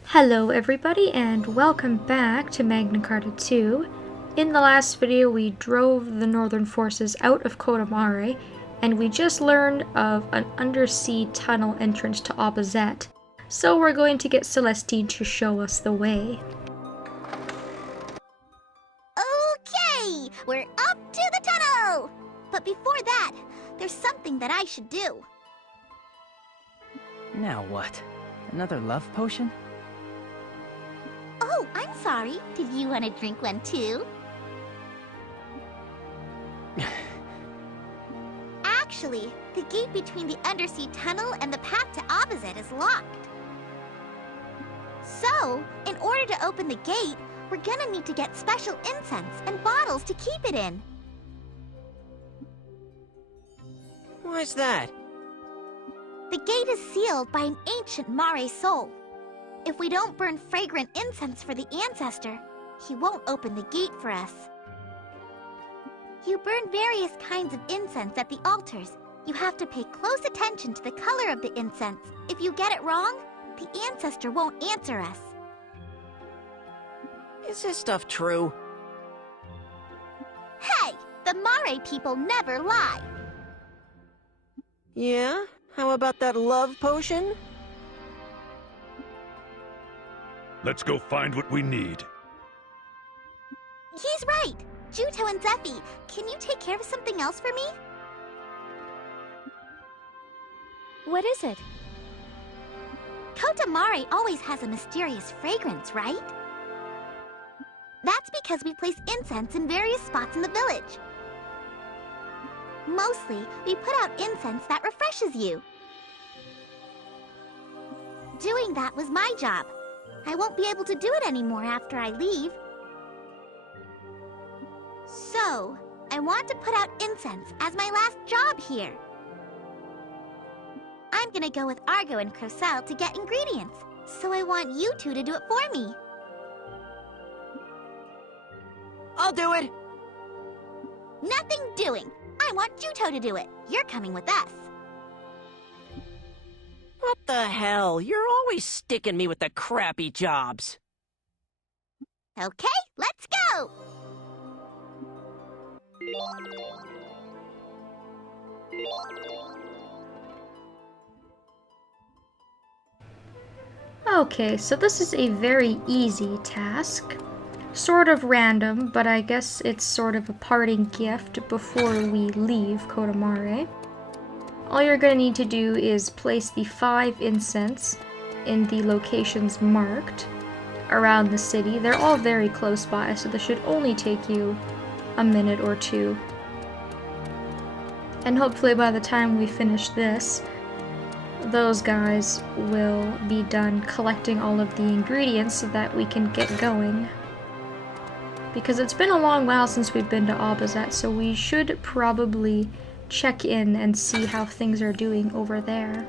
Hello everybody and welcome back to Magna Carta 2. In the last video we drove the northern forces out of Cota Mare and we just learned of an undersea tunnel entrance to Opposite. So we're going to get Celestine to show us the way. Okay, we're up to the tunnel! But before that, there's something that I should do. Now what? Another love potion? Oh, I'm sorry. Did you want to drink one too? Actually, the gate between the Undersea Tunnel and the path to Opposite is locked. So, in order to open the gate, we're gonna need to get special incense and bottles to keep it in. Why's that? The gate is sealed by an ancient Mare soul. If we don't burn fragrant incense for the ancestor, he won't open the gate for us. You burn various kinds of incense at the altars. You have to pay close attention to the color of the incense. If you get it wrong, the ancestor won't answer us. Is this stuff true? Hey! The Mare people never lie! Yeah? How about that love potion? Let's go find what we need. He's right! Juto and Zephie, can you take care of something else for me? What is it? Cota Mare always has a mysterious fragrance, right? That's because we place incense in various spots in the village. Mostly, we put out incense that refreshes you. Doing that was my job. I won't be able to do it anymore after I leave. So, I want to put out incense as my last job here. I'm gonna go with Argo and Crocelle to get ingredients, so I want you two to do it for me. I'll do it! Nothing doing! I want Juto to do it. You're coming with us. What the hell? You're always sticking me with the crappy jobs. Okay, let's go! Okay, so this is a very easy task. Sort of random, but I guess it's sort of a parting gift before we leave Cota Mare. All you're going to need to do is place the 5 incense in the locations marked around the city. They're all very close by, so this should only take you a minute or two. And hopefully by the time we finish this, those guys will be done collecting all of the ingredients so that we can get going. Because it's been a long while since we've been to Opposite, so we should probably check in and see how things are doing over there.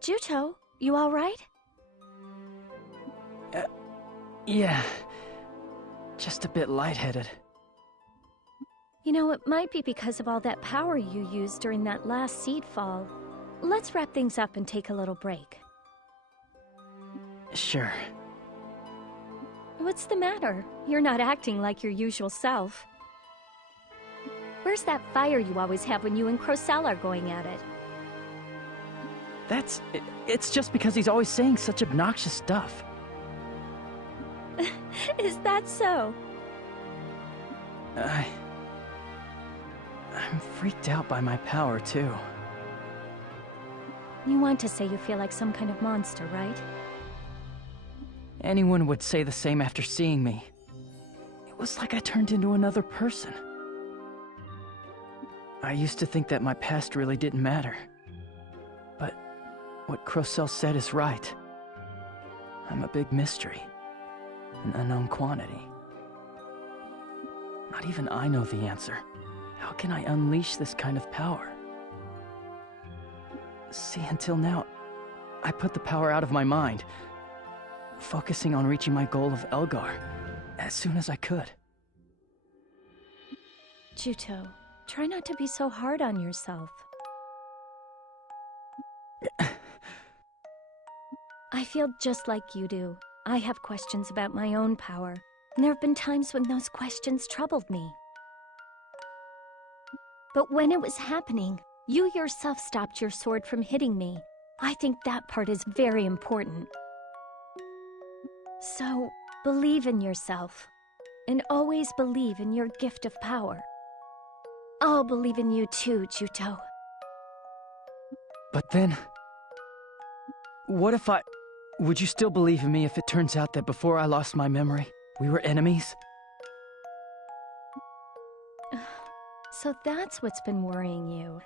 Juto, you alright? Yeah. Just a bit lightheaded. You know, it might be because of all that power you used during that last seed fall. Let's wrap things up and take a little break. Sure. What's the matter? You're not acting like your usual self. Where's that fire you always have when you and Crocelle are going at it? It's just because he's always saying such obnoxious stuff. Is that so? I'm freaked out by my power, too. You want to say you feel like some kind of monster, right? Anyone would say the same after seeing me. It was like I turned into another person. I used to think that my past really didn't matter. But what Crocelle said is right. I'm a big mystery. An unknown quantity. Not even I know the answer. How can I unleash this kind of power? See, until now, I put the power out of my mind, focusing on reaching my goal of Elgar as soon as I could. Juto, try not to be so hard on yourself. I feel just like you do. I have questions about my own power, and there have been times when those questions troubled me. But when it was happening, you yourself stopped your sword from hitting me. I think that part is very important. So, believe in yourself, and always believe in your gift of power. I'll believe in you too, Juto. But then... what if I... would you still believe in me if it turns out that before I lost my memory, we were enemies? So that's what's been worrying you.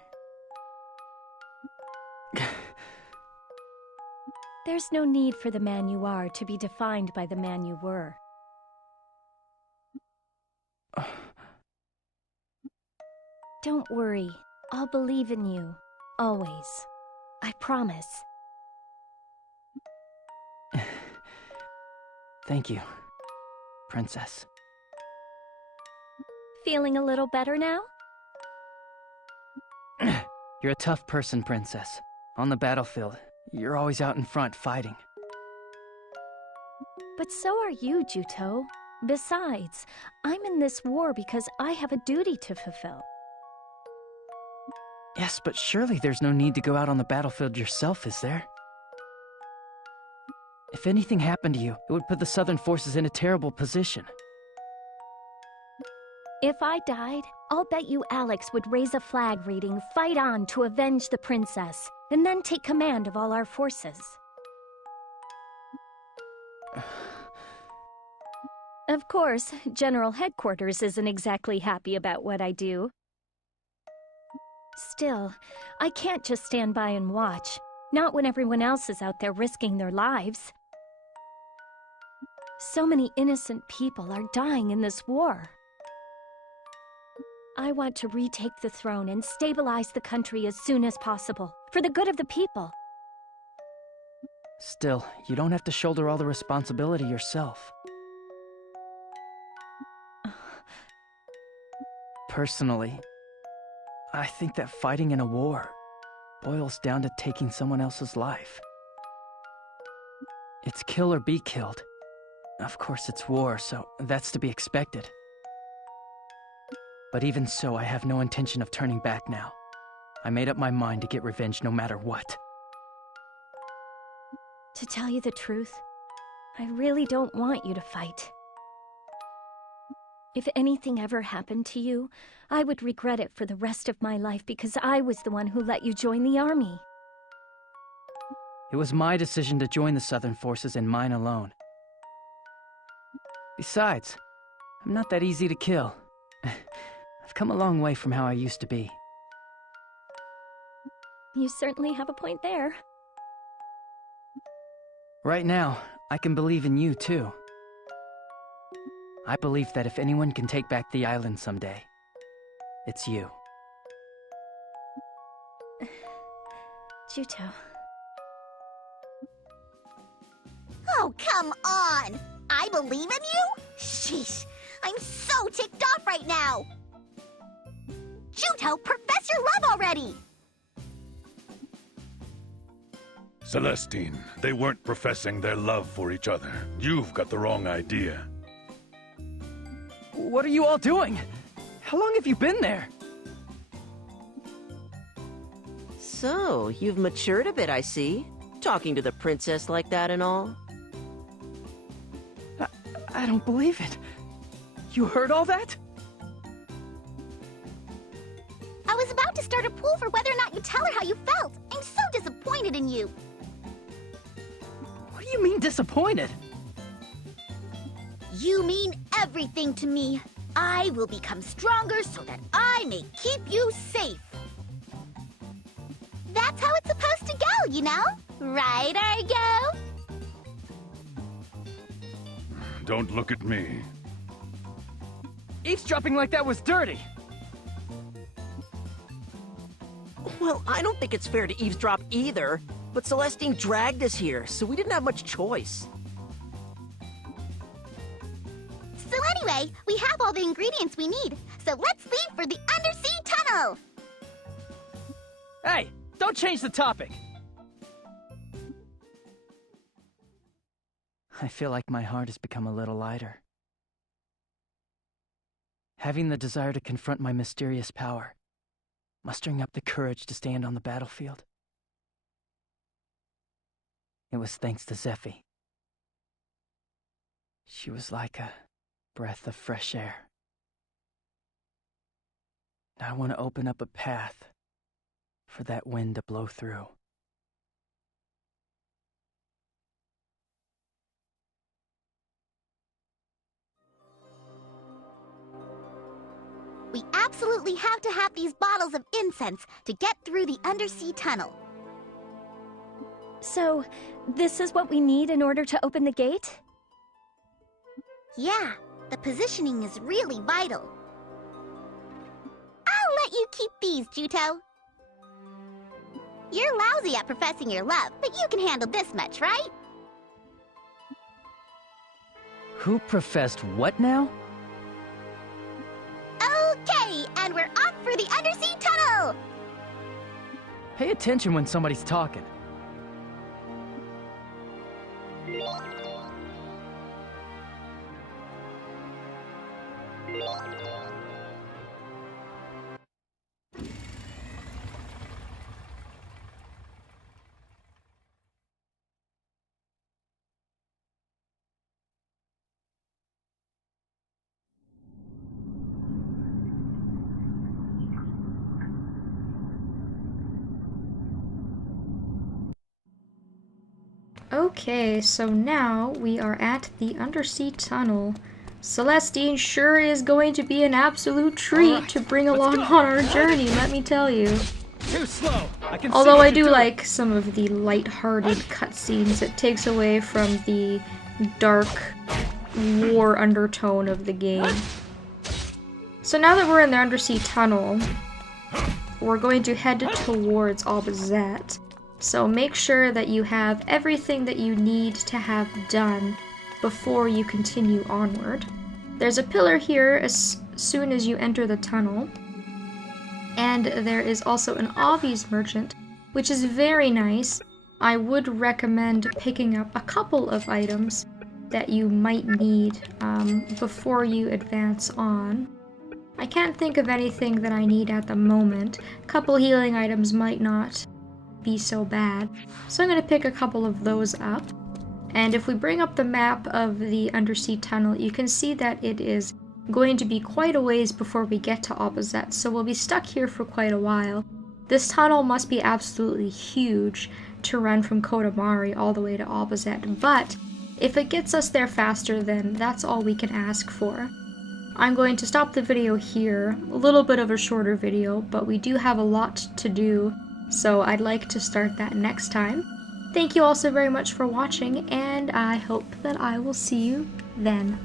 There's no need for the man you are to be defined by the man you were. Don't worry. I'll believe in you. Always. I promise. Thank you, Princess. Feeling a little better now? You're a tough person, Princess. On the battlefield, you're always out in front fighting. But so are you, Juto. Besides, I'm in this war because I have a duty to fulfill. Yes, but surely there's no need to go out on the battlefield yourself, is there? If anything happened to you, it would put the Southern forces in a terrible position. If I died, I'll bet you Alex would raise a flag reading, "Fight on to avenge the princess," and then take command of all our forces. Of course, General Headquarters isn't exactly happy about what I do. Still, I can't just stand by and watch, not when everyone else is out there risking their lives. So many innocent people are dying in this war. I want to retake the throne and stabilize the country as soon as possible, for the good of the people. Still, you don't have to shoulder all the responsibility yourself. Personally, I think that fighting in a war boils down to taking someone else's life. It's kill or be killed. Of course, it's war, so that's to be expected. But even so, I have no intention of turning back now. I made up my mind to get revenge no matter what. To tell you the truth, I really don't want you to fight. If anything ever happened to you, I would regret it for the rest of my life because I was the one who let you join the army. It was my decision to join the Southern forces and mine alone. Besides, I'm not that easy to kill. I've come a long way from how I used to be. You certainly have a point there. Right now, I can believe in you, too. I believe that if anyone can take back the island someday, it's you. Juto. Oh, come on! I believe in you? Sheesh, I'm so ticked off right now! Juto, profess your love already! Celestine, they weren't professing their love for each other. You've got the wrong idea. What are you all doing? How long have you been there? So, you've matured a bit, I see. Talking to the princess like that and all. I don't believe it. You heard all that? I was about to start a pool for whether or not you tell her how you felt. I'm so disappointed in you. What do you mean disappointed? You mean everything to me. I will become stronger so that I may keep you safe. That's how it's supposed to go, you know? Right, Argo? Don't look at me. Eavesdropping like that was dirty! Well, I don't think it's fair to eavesdrop either. But Celestine dragged us here, so we didn't have much choice. So anyway, we have all the ingredients we need. So let's leave for the Undersea Tunnel! Hey, don't change the topic! I feel like my heart has become a little lighter. Having the desire to confront my mysterious power. Mustering up the courage to stand on the battlefield. It was thanks to Zephie. She was like a breath of fresh air. Now I want to open up a path for that wind to blow through. We absolutely have to have these bottles of incense to get through the Undersea Tunnel. So, this is what we need in order to open the gate? Yeah, the positioning is really vital. I'll let you keep these, Juto. You're lousy at professing your love, but you can handle this much, right? Who professed what now? Okay, and we're off for the Undersea Tunnel! Pay attention when somebody's talking. Okay, so now we are at the Undersea Tunnel. Celestine sure is going to be an absolute treat to bring along on our journey, let me tell you. Too slow. Although I do like some of the light-hearted cutscenes, it takes away from the dark war undertone of the game. So now that we're in the Undersea Tunnel, we're going to head towards Albazette. So make sure that you have everything that you need to have done before you continue onward. There's a pillar here as soon as you enter the tunnel. And there is also an obvious merchant, which is very nice. I would recommend picking up a couple of items that you might need before you advance on. I can't think of anything that I need at the moment. A couple healing items might not be so bad. So I'm going to pick a couple of those up. And if we bring up the map of the Undersea Tunnel, you can see that it is going to be quite a ways before we get to Albazette, so we'll be stuck here for quite a while. This tunnel must be absolutely huge to run from Cota Mare all the way to Albazette, but if it gets us there faster, then that's all we can ask for. I'm going to stop the video here, a little bit of a shorter video, but we do have a lot to do, so I'd like to start that next time. Thank you all so very much for watching, and I hope that I will see you then.